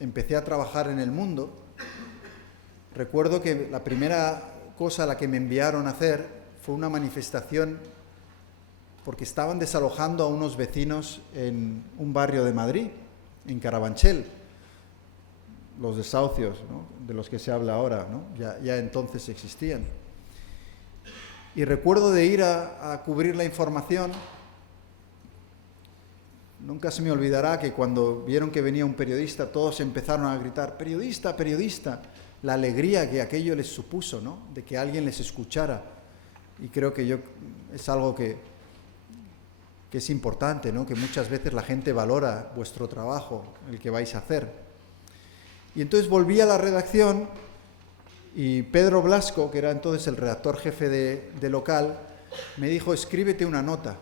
empecé a trabajar en El Mundo, recuerdo que la primera cosa a la que me enviaron a hacer fue una manifestación porque estaban desalojando a unos vecinos en un barrio de Madrid, en Carabanchel, los desahucios, ¿no?, de los que se habla ahora, ¿no? Ya entonces existían. Y recuerdo de ir a cubrir la información. Nunca se me olvidará que cuando vieron que venía un periodista, todos empezaron a gritar: ¡periodista, periodista! La alegría que aquello les supuso, ¿no?, de que alguien les escuchara. Y creo que es algo que es importante, ¿no?, que muchas veces la gente valora vuestro trabajo, el que vais a hacer. Y entonces volví a la redacción y Pedro Blasco, que era entonces el redactor jefe de Local, me dijo: escríbete una nota.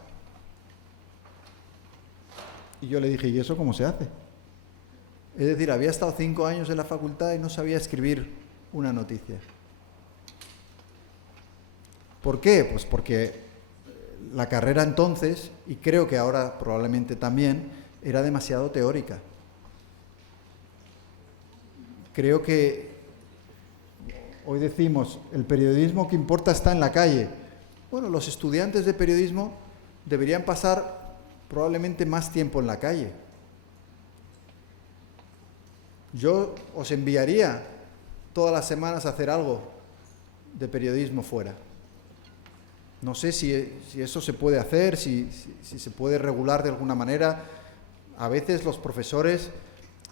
Y yo le dije: ¿y eso cómo se hace? Es decir, había estado 5 años en la facultad y no sabía escribir una noticia. ¿Por qué? Pues porque la carrera entonces, y creo que ahora probablemente también, era demasiado teórica. Creo que hoy decimos, el periodismo que importa está en la calle. Bueno, los estudiantes de periodismo deberían pasar probablemente más tiempo en la calle. Yo os enviaría todas las semanas a hacer algo de periodismo fuera. No sé si eso se puede hacer, si se puede regular de alguna manera. A veces los profesores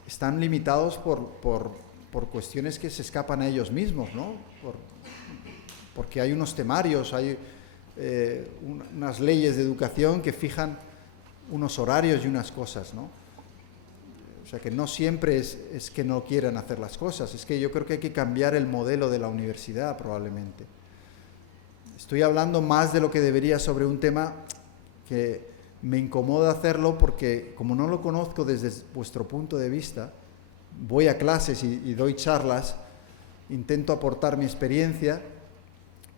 están limitados por cuestiones que se escapan a ellos mismos, ¿no? Porque hay unos temarios, hay unas leyes de educación que fijan unos horarios y unas cosas, ¿no? O sea que no siempre es que no quieran hacer las cosas, es que yo creo que hay que cambiar el modelo de la universidad probablemente. Estoy hablando más de lo que debería sobre un tema que me incomoda hacerlo porque, como no lo conozco desde vuestro punto de vista, voy a clases y doy charlas, intento aportar mi experiencia,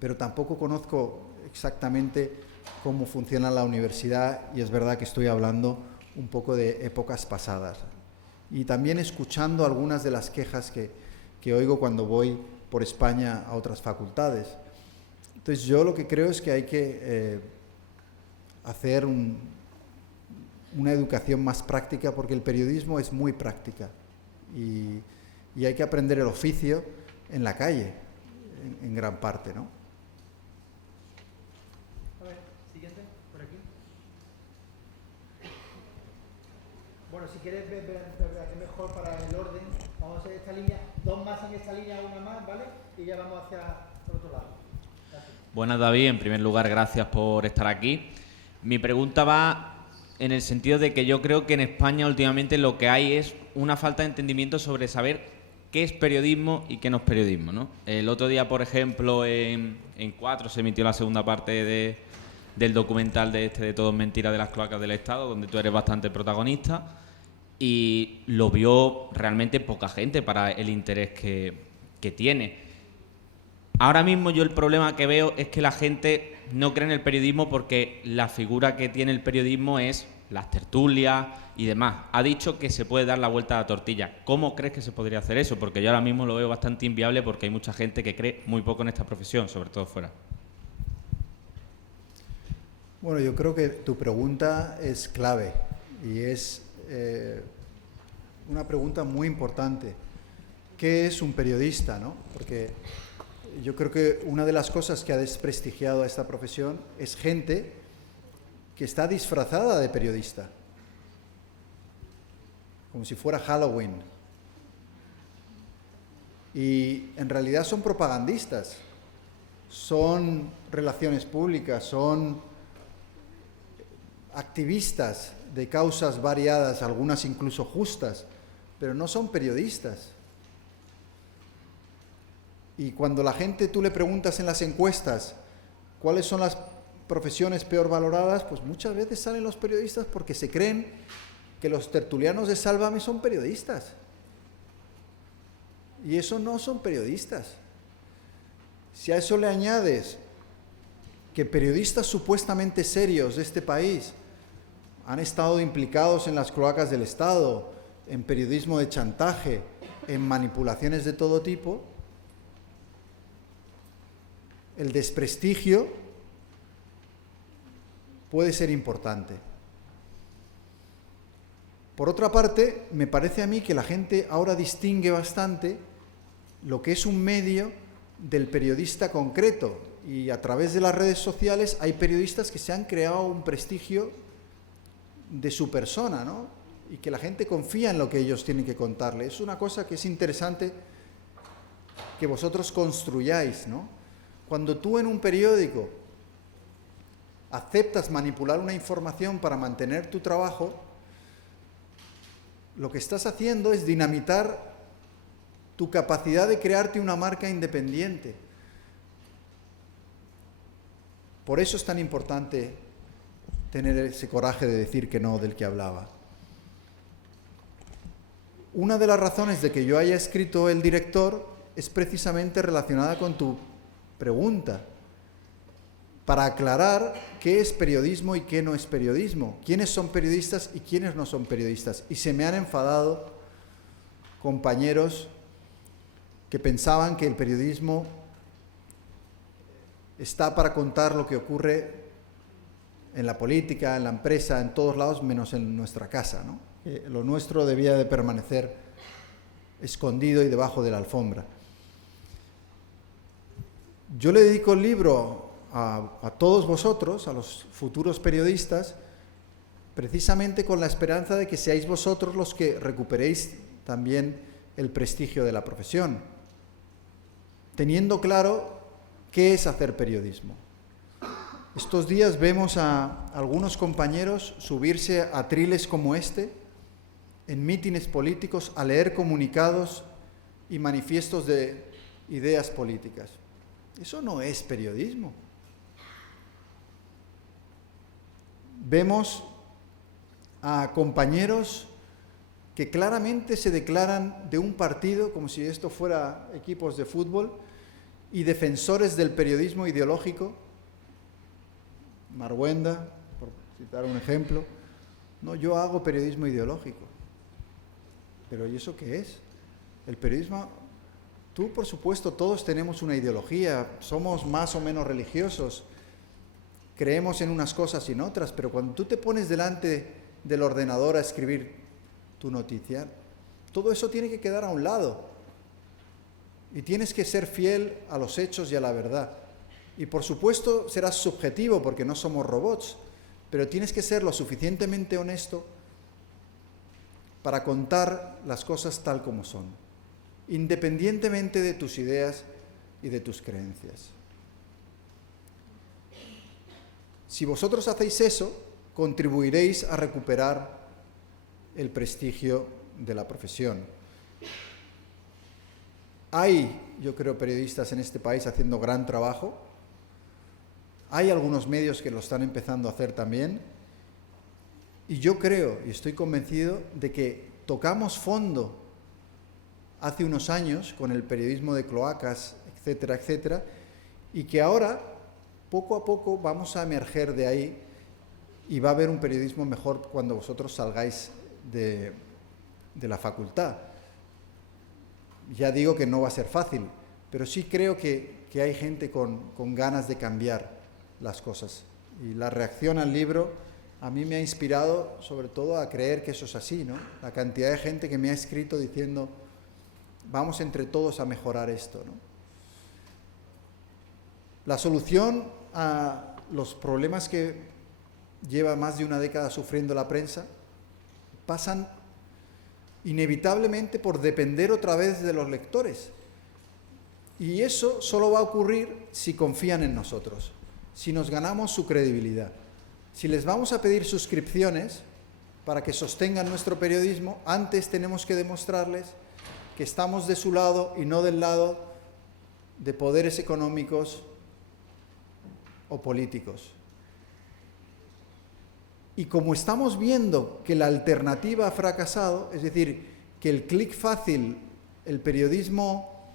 pero tampoco conozco exactamente cómo funciona la universidad y es verdad que estoy hablando un poco de épocas pasadas. Y también escuchando algunas de las quejas que oigo cuando voy por España a otras facultades. Entonces yo lo que creo es que hay que hacer una educación más práctica, porque el periodismo es muy práctica y hay que aprender el oficio en la calle, en gran parte, ¿no? A ver, siguiente, por aquí. Bueno, si quieres ver que mejor para el orden, vamos a hacer esta línea, 2 más en esta línea, 1 más, ¿vale? Y ya vamos hacia el otro lado. Buenas, David. En primer lugar, gracias por estar aquí. Mi pregunta va en el sentido de que yo creo que en España últimamente lo que hay es una falta de entendimiento sobre saber qué es periodismo y qué no es periodismo, ¿no? El otro día, por ejemplo, en 4 se emitió la segunda parte del documental de Todo es mentira, de las cloacas del Estado, donde tú eres bastante protagonista, y lo vio realmente poca gente para el interés que tiene. Ahora mismo yo el problema que veo es que la gente no cree en el periodismo porque la figura que tiene el periodismo es las tertulias y demás. Ha dicho que se puede dar la vuelta a la tortilla. ¿Cómo crees que se podría hacer eso? Porque yo ahora mismo lo veo bastante inviable porque hay mucha gente que cree muy poco en esta profesión, sobre todo fuera. Bueno, yo creo que tu pregunta es clave y es una pregunta muy importante. ¿Qué es un periodista, no? Porque yo creo que una de las cosas que ha desprestigiado a esta profesión es gente que está disfrazada de periodista, como si fuera Halloween. Y en realidad son propagandistas, son relaciones públicas, son activistas de causas variadas, algunas incluso justas, pero no son periodistas. Y cuando la gente, tú le preguntas en las encuestas cuáles son las profesiones peor valoradas, pues muchas veces salen los periodistas porque se creen que los tertulianos de Sálvame son periodistas. Y eso no son periodistas. Si a eso le añades que periodistas supuestamente serios de este país han estado implicados en las cloacas del Estado, en periodismo de chantaje, en manipulaciones de todo tipo, el desprestigio puede ser importante. Por otra parte, me parece a mí que la gente ahora distingue bastante lo que es un medio del periodista concreto, y a través de las redes sociales hay periodistas que se han creado un prestigio de su persona, ¿no? Y que la gente confía en lo que ellos tienen que contarle. Es una cosa que es interesante que vosotros construyáis, ¿no? Cuando tú en un periódico aceptas manipular una información para mantener tu trabajo, lo que estás haciendo es dinamitar tu capacidad de crearte una marca independiente. Por eso es tan importante tener ese coraje de decir que no del que hablaba. Una de las razones de que yo haya escrito El Director es precisamente relacionada con tu pregunta, para aclarar qué es periodismo y qué no es periodismo, quiénes son periodistas y quiénes no son periodistas. Y se me han enfadado compañeros que pensaban que el periodismo está para contar lo que ocurre en la política, en la empresa, en todos lados, menos en nuestra casa, ¿no? Lo nuestro debía de permanecer escondido y debajo de la alfombra. Yo le dedico el libro a todos vosotros, a los futuros periodistas, precisamente con la esperanza de que seáis vosotros los que recuperéis también el prestigio de la profesión, teniendo claro qué es hacer periodismo. Estos días vemos a algunos compañeros subirse a atriles como este, en mítines políticos, a leer comunicados y manifiestos de ideas políticas. Eso no es periodismo. Vemos a compañeros que claramente se declaran de un partido, como si esto fuera equipos de fútbol, y defensores del periodismo ideológico. Marguenda, por citar un ejemplo. No, yo hago periodismo ideológico. Pero ¿y eso qué es? El periodismo, tú por supuesto, todos tenemos una ideología, somos más o menos religiosos, creemos en unas cosas y en otras, pero cuando tú te pones delante del ordenador a escribir tu noticia, todo eso tiene que quedar a un lado. Y tienes que ser fiel a los hechos y a la verdad. Y por supuesto serás subjetivo porque no somos robots, pero tienes que ser lo suficientemente honesto para contar las cosas tal como son, independientemente de tus ideas y de tus creencias. Si vosotros hacéis eso, contribuiréis a recuperar el prestigio de la profesión. Hay, yo creo, periodistas en este país haciendo gran trabajo. Hay algunos medios que lo están empezando a hacer también. Y yo creo, y estoy convencido, de que tocamos fondo hace unos años con el periodismo de cloacas, etcétera, etcétera, y que ahora, poco a poco, vamos a emerger de ahí y va a haber un periodismo mejor cuando vosotros salgáis de la facultad. Ya digo que no va a ser fácil, pero sí creo que hay gente con ganas de cambiar las cosas. Y la reacción al libro a mí me ha inspirado sobre todo a creer que eso es así, ¿no? La cantidad de gente que me ha escrito diciendo, vamos entre todos a mejorar esto, ¿no? La solución a los problemas que lleva más de una década sufriendo la prensa pasan inevitablemente por depender otra vez de los lectores. Y eso solo va a ocurrir si confían en nosotros, si nos ganamos su credibilidad. Si les vamos a pedir suscripciones para que sostengan nuestro periodismo, antes tenemos que demostrarles que estamos de su lado y no del lado de poderes económicos o políticos. Y como estamos viendo que la alternativa ha fracasado, es decir, que el clic fácil, el periodismo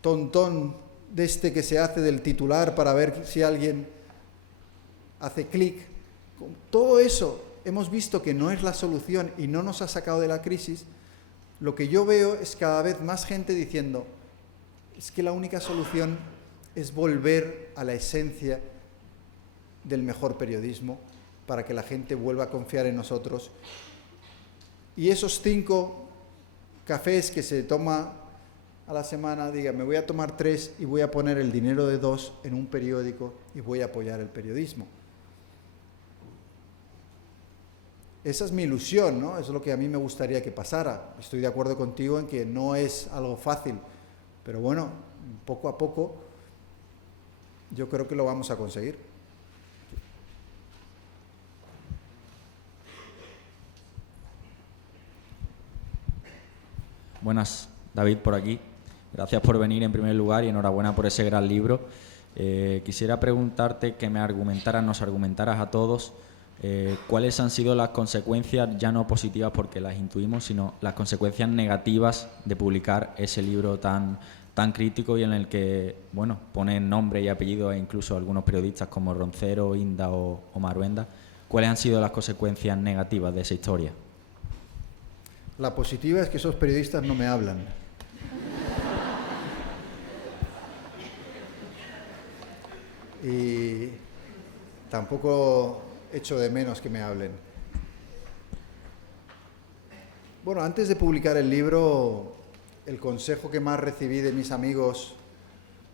tontón de este que se hace del titular para ver si alguien hace clic, todo eso hemos visto que no es la solución y no nos ha sacado de la crisis, lo que yo veo es cada vez más gente diciendo, es que la única solución es volver a la esencia del mejor periodismo para que la gente vuelva a confiar en nosotros. Y esos 5 cafés que se toma a la semana, diga, me voy a tomar 3 y voy a poner el dinero de 2 en un periódico y voy a apoyar el periodismo. Esa es mi ilusión, ¿no? Es lo que a mí me gustaría que pasara. Estoy de acuerdo contigo en que no es algo fácil, pero bueno, poco a poco yo creo que lo vamos a conseguir. Buenas, David por aquí. Gracias por venir en primer lugar y enhorabuena por ese gran libro. Quisiera preguntarte que nos argumentaras a todos cuáles han sido las consecuencias, ya no positivas porque las intuimos, sino las consecuencias negativas de publicar ese libro tan crítico y en el que, bueno, ponen nombre y apellido e incluso algunos periodistas como Roncero, Inda o Maruenda. ¿Cuáles han sido las consecuencias negativas de esa historia? La positiva es que esos periodistas no me hablan. Y tampoco echo de menos que me hablen. Bueno, antes de publicar el libro, el consejo que más recibí de mis amigos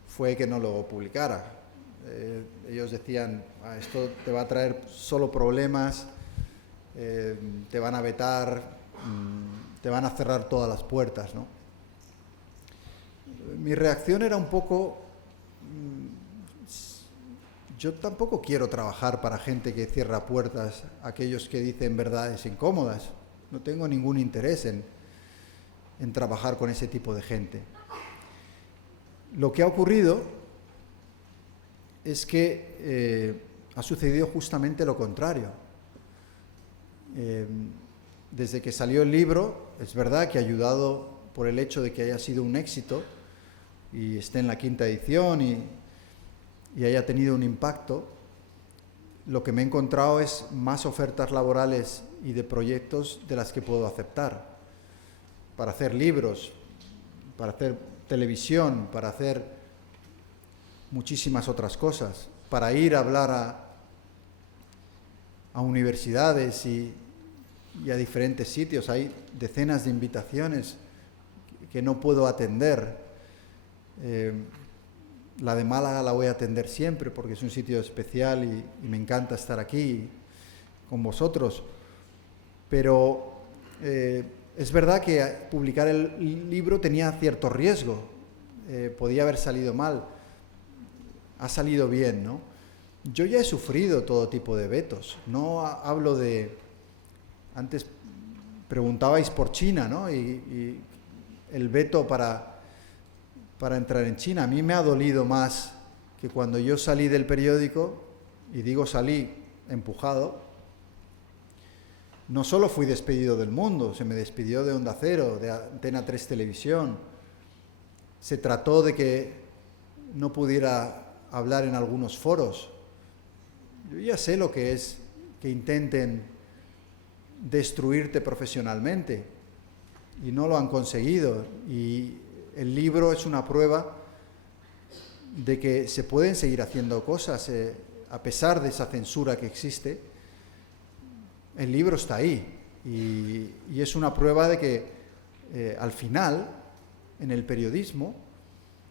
fue que no lo publicara. Ellos decían, esto te va a traer solo problemas, te van a vetar, te van a cerrar todas las puertas, ¿no? Mi reacción era un poco, yo tampoco quiero trabajar para gente que cierra puertas, aquellos que dicen verdades incómodas. No tengo ningún interés en trabajar con ese tipo de gente. Lo que ha ocurrido es que ha sucedido justamente lo contrario. Desde que salió el libro, es verdad que ha ayudado por el hecho de que haya sido un éxito y esté en la 5ª edición y haya tenido un impacto. Lo que me he encontrado es más ofertas laborales y de proyectos de las que puedo aceptar, para hacer libros, para hacer televisión, para hacer muchísimas otras cosas, para ir a hablar a universidades y a diferentes sitios. Hay decenas de invitaciones que no puedo atender. La de Málaga la voy a atender siempre porque es un sitio especial y me encanta estar aquí con vosotros. Pero es verdad que publicar el libro tenía cierto riesgo. Podía haber salido mal. Ha salido bien, ¿no? Yo ya he sufrido todo tipo de vetos. No hablo de... Antes preguntabais por China, ¿no? Y el veto para entrar en China. A mí me ha dolido más que cuando yo salí del periódico, y digo salí empujado, no solo fui despedido del Mundo, se me despidió de Onda Cero, de Antena 3 Televisión. Se trató de que no pudiera hablar en algunos foros. Yo ya sé lo que es que intenten destruirte profesionalmente y no lo han conseguido, y el libro es una prueba de que se pueden seguir haciendo cosas a pesar de esa censura que existe. El libro está ahí y es una prueba de que al final en el periodismo,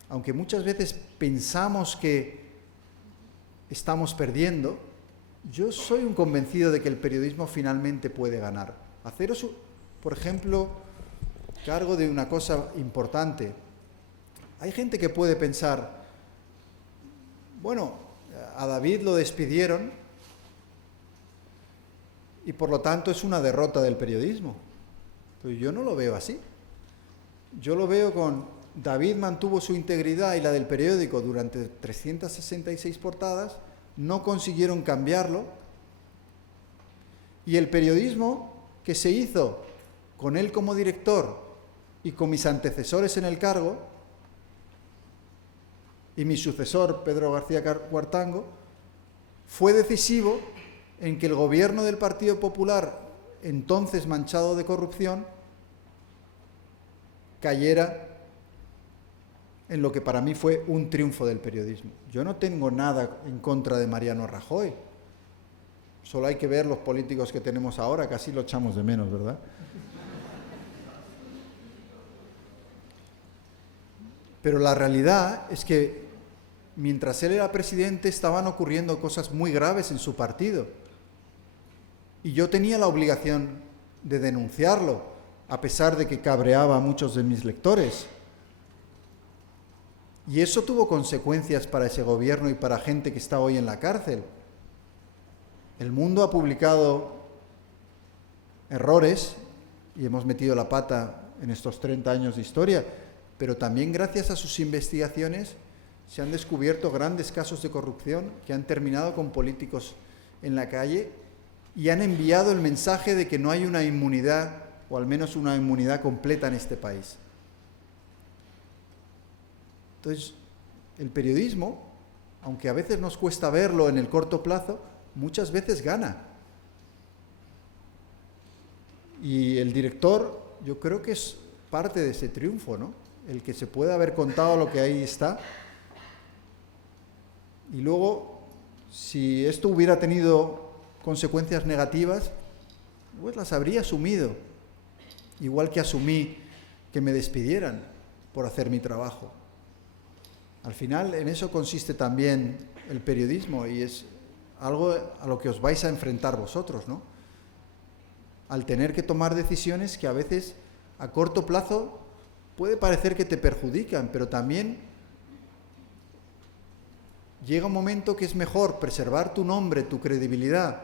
aunque muchas veces pensamos que estamos perdiendo, yo soy un convencido de que el periodismo finalmente puede ganar. Haceros, por ejemplo, cargo de una cosa importante. Hay gente que puede pensar, bueno, a David lo despidieron y por lo tanto es una derrota del periodismo. Pero yo no lo veo así. Yo lo veo con David mantuvo su integridad y la del periódico durante 366 portadas, no consiguieron cambiarlo, y el periodismo que se hizo con él como director y con mis antecesores en el cargo, y mi sucesor, Pedro García Cuartango, fue decisivo en que el gobierno del Partido Popular, entonces manchado de corrupción, cayera en lo que para mí fue un triunfo del periodismo. Yo no tengo nada en contra de Mariano Rajoy. Solo hay que ver los políticos que tenemos ahora, casi lo echamos de menos, ¿verdad? Pero la realidad es que mientras él era presidente estaban ocurriendo cosas muy graves en su partido. Y yo tenía la obligación de denunciarlo, a pesar de que cabreaba a muchos de mis lectores. Y eso tuvo consecuencias para ese gobierno y para gente que está hoy en la cárcel. El Mundo ha publicado errores y hemos metido la pata en estos 30 años de historia, pero también gracias a sus investigaciones se han descubierto grandes casos de corrupción que han terminado con políticos en la calle y han enviado el mensaje de que no hay una inmunidad, o al menos una inmunidad completa en este país. Entonces, el periodismo, aunque a veces nos cuesta verlo en el corto plazo, muchas veces gana. Y el director, yo creo que es parte de ese triunfo, ¿no? El que se pueda haber contado lo que ahí está. Y luego, si esto hubiera tenido consecuencias negativas, pues las habría asumido. Igual que asumí que me despidieran por hacer mi trabajo. Al final, en eso consiste también el periodismo y es algo a lo que os vais a enfrentar vosotros, ¿no? Al tener que tomar decisiones que a veces a corto plazo puede parecer que te perjudican, pero también llega un momento que es mejor preservar tu nombre, tu credibilidad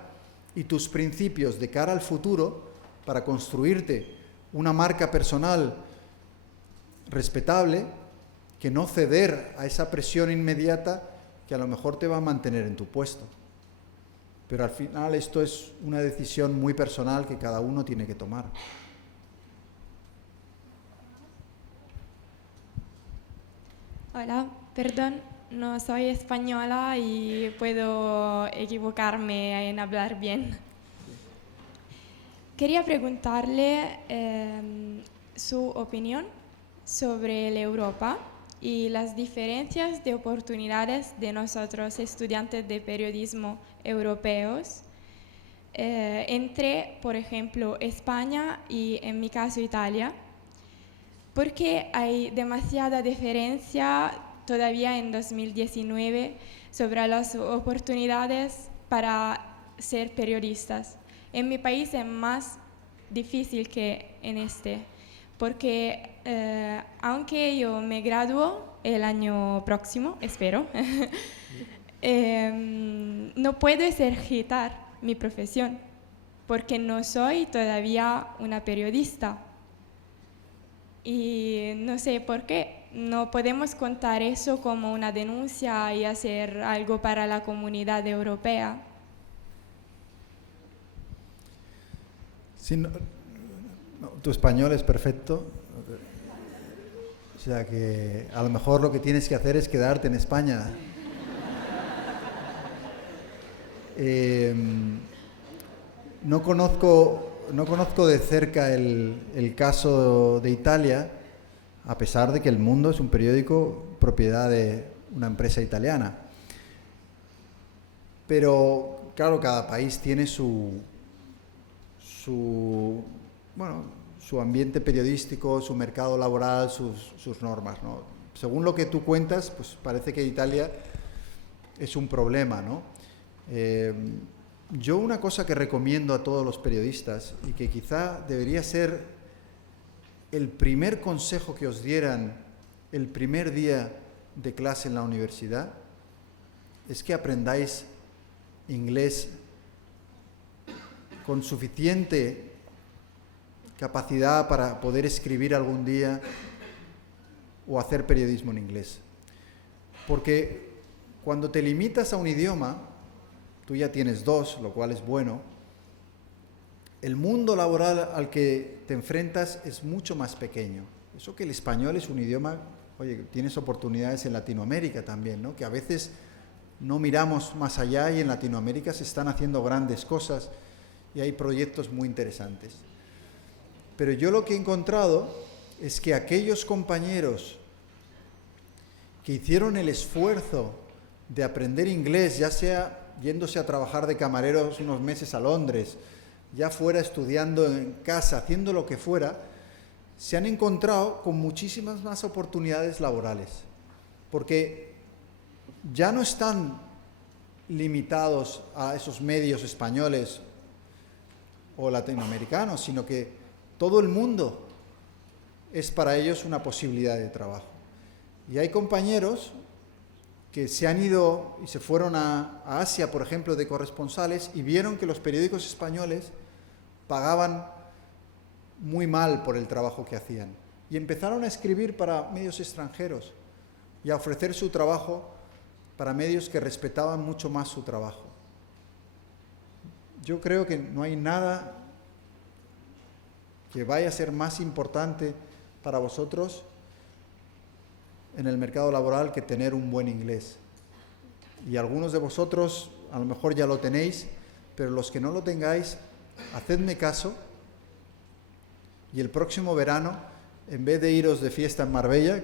y tus principios de cara al futuro para construirte una marca personal respetable, que no ceder a esa presión inmediata que a lo mejor te va a mantener en tu puesto. Pero al final esto es una decisión muy personal que cada uno tiene que tomar. Hola, perdón, no soy española y puedo equivocarme en hablar bien. Quería preguntarle su opinión sobre la Europa y las diferencias de oportunidades de nosotros, estudiantes de periodismo europeos, entre, por ejemplo, España y, en mi caso, Italia, porque hay demasiada diferencia todavía en 2019 sobre las oportunidades para ser periodistas. En mi país es más difícil que en este, porque aunque yo me gradúo el año próximo, espero, no puedo ejercitar mi profesión, porque no soy todavía una periodista. Y no sé por qué no podemos contar eso como una denuncia y hacer algo para la comunidad europea. Sí, tu español es perfecto. O sea que a lo mejor lo que tienes que hacer es quedarte en España. No conozco de cerca el caso de Italia, a pesar de que El Mundo es un periódico propiedad de una empresa italiana. Pero, claro, cada país tiene su ambiente periodístico, su mercado laboral, sus normas, ¿no? Según lo que tú cuentas, pues parece que Italia es un problema, ¿no? Yo una cosa que recomiendo a todos los periodistas y que quizá debería ser el primer consejo que os dieran el primer día de clase en la universidad es que aprendáis inglés con suficiente capacidad para poder escribir algún día o hacer periodismo en inglés. Porque cuando te limitas a un idioma, tú ya tienes dos, lo cual es bueno, el mundo laboral al que te enfrentas es mucho más pequeño. Eso que el español es un idioma, oye, tienes oportunidades en Latinoamérica también, ¿no? Que a veces no miramos más allá, y en Latinoamérica se están haciendo grandes cosas y hay proyectos muy interesantes. Pero yo lo que he encontrado es que aquellos compañeros que hicieron el esfuerzo de aprender inglés, ya sea yéndose a trabajar de camareros unos meses a Londres, ya fuera estudiando en casa, haciendo lo que fuera, se han encontrado con muchísimas más oportunidades laborales, porque ya no están limitados a esos medios españoles o latinoamericanos, sino que todo el mundo es para ellos una posibilidad de trabajo. Y hay compañeros que se han ido y se fueron a Asia, por ejemplo, de corresponsales, y vieron que los periódicos españoles pagaban muy mal por el trabajo que hacían. Y empezaron a escribir para medios extranjeros y a ofrecer su trabajo para medios que respetaban mucho más su trabajo. Yo creo que no hay nada que vaya a ser más importante para vosotros en el mercado laboral que tener un buen inglés. Y algunos de vosotros a lo mejor ya lo tenéis, pero los que no lo tengáis, hacedme caso, y el próximo verano, en vez de iros de fiesta en Marbella,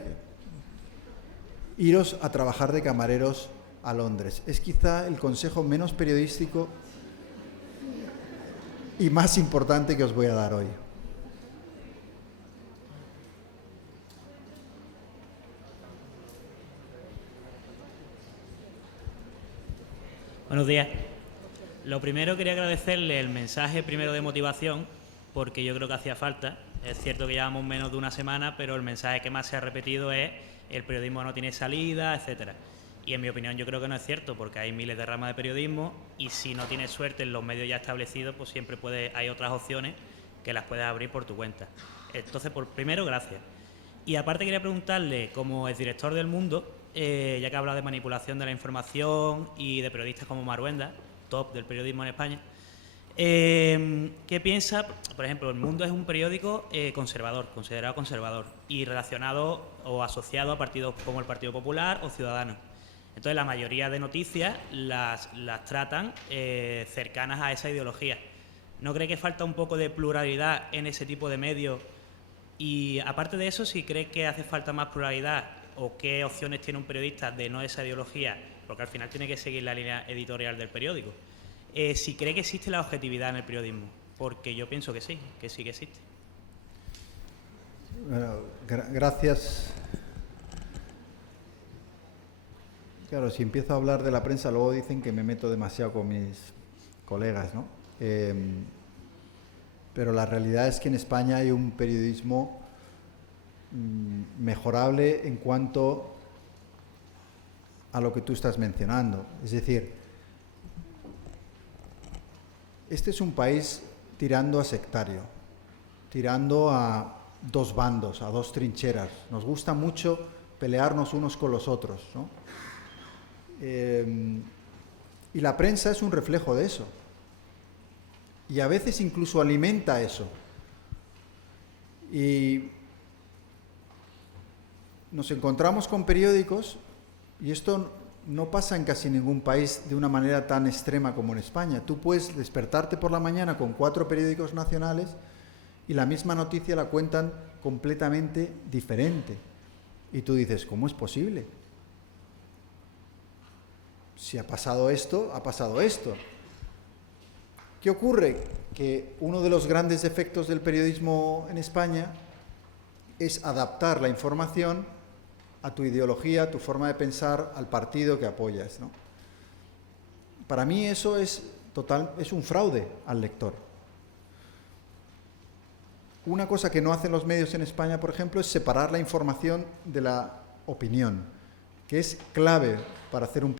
iros a trabajar de camareros a Londres. Es quizá el consejo menos periodístico y más importante que os voy a dar hoy. Buenos días. Lo primero, quería agradecerle el mensaje primero de motivación, porque yo creo que hacía falta. Es cierto que llevamos menos de una semana, pero el mensaje que más se ha repetido es el periodismo no tiene salida, etcétera. Y en mi opinión yo creo que no es cierto, porque hay miles de ramas de periodismo y si no tienes suerte en los medios ya establecidos, pues siempre hay otras opciones que las puedes abrir por tu cuenta. Entonces, primero, gracias. Y aparte quería preguntarle, como exdirector del Mundo, ya que habla de manipulación de la información y de periodistas como Maruenda, top del periodismo en España, ¿qué piensa? Por ejemplo, El Mundo es un periódico conservador, considerado conservador y relacionado o asociado a partidos como el Partido Popular o Ciudadanos. Entonces, la mayoría de noticias las tratan cercanas a esa ideología. ¿No cree que falta un poco de pluralidad en ese tipo de medios? Y aparte de eso, si cree que hace falta más pluralidad o qué opciones tiene un periodista de no esa ideología, porque al final tiene que seguir la línea editorial del periódico. Si cree que existe la objetividad en el periodismo, porque yo pienso que sí que existe. Bueno, gracias. Claro, si empiezo a hablar de la prensa, luego dicen que me meto demasiado con mis colegas, ¿no? Pero la realidad es que en España hay un periodismo mejorable en cuanto a lo que tú estás mencionando. Es decir, este es un país tirando a sectario, tirando a dos bandos, a dos trincheras. Nos gusta mucho pelearnos unos con los otros, ¿no? Y la prensa es un reflejo de eso. Y a veces incluso alimenta eso. Y nos encontramos con periódicos, y esto no pasa en casi ningún país de una manera tan extrema como en España. Tú puedes despertarte por la mañana con 4 periódicos nacionales y la misma noticia la cuentan completamente diferente. Y tú dices, ¿cómo es posible? Si ha pasado esto, ha pasado esto. ¿Qué ocurre? Que uno de los grandes defectos del periodismo en España es adaptar la información a tu ideología, a tu forma de pensar, al partido que apoyas, ¿no? Para mí eso es un fraude al lector. Una cosa que no hacen los medios en España, por ejemplo, es separar la información de la opinión, que es clave para hacer un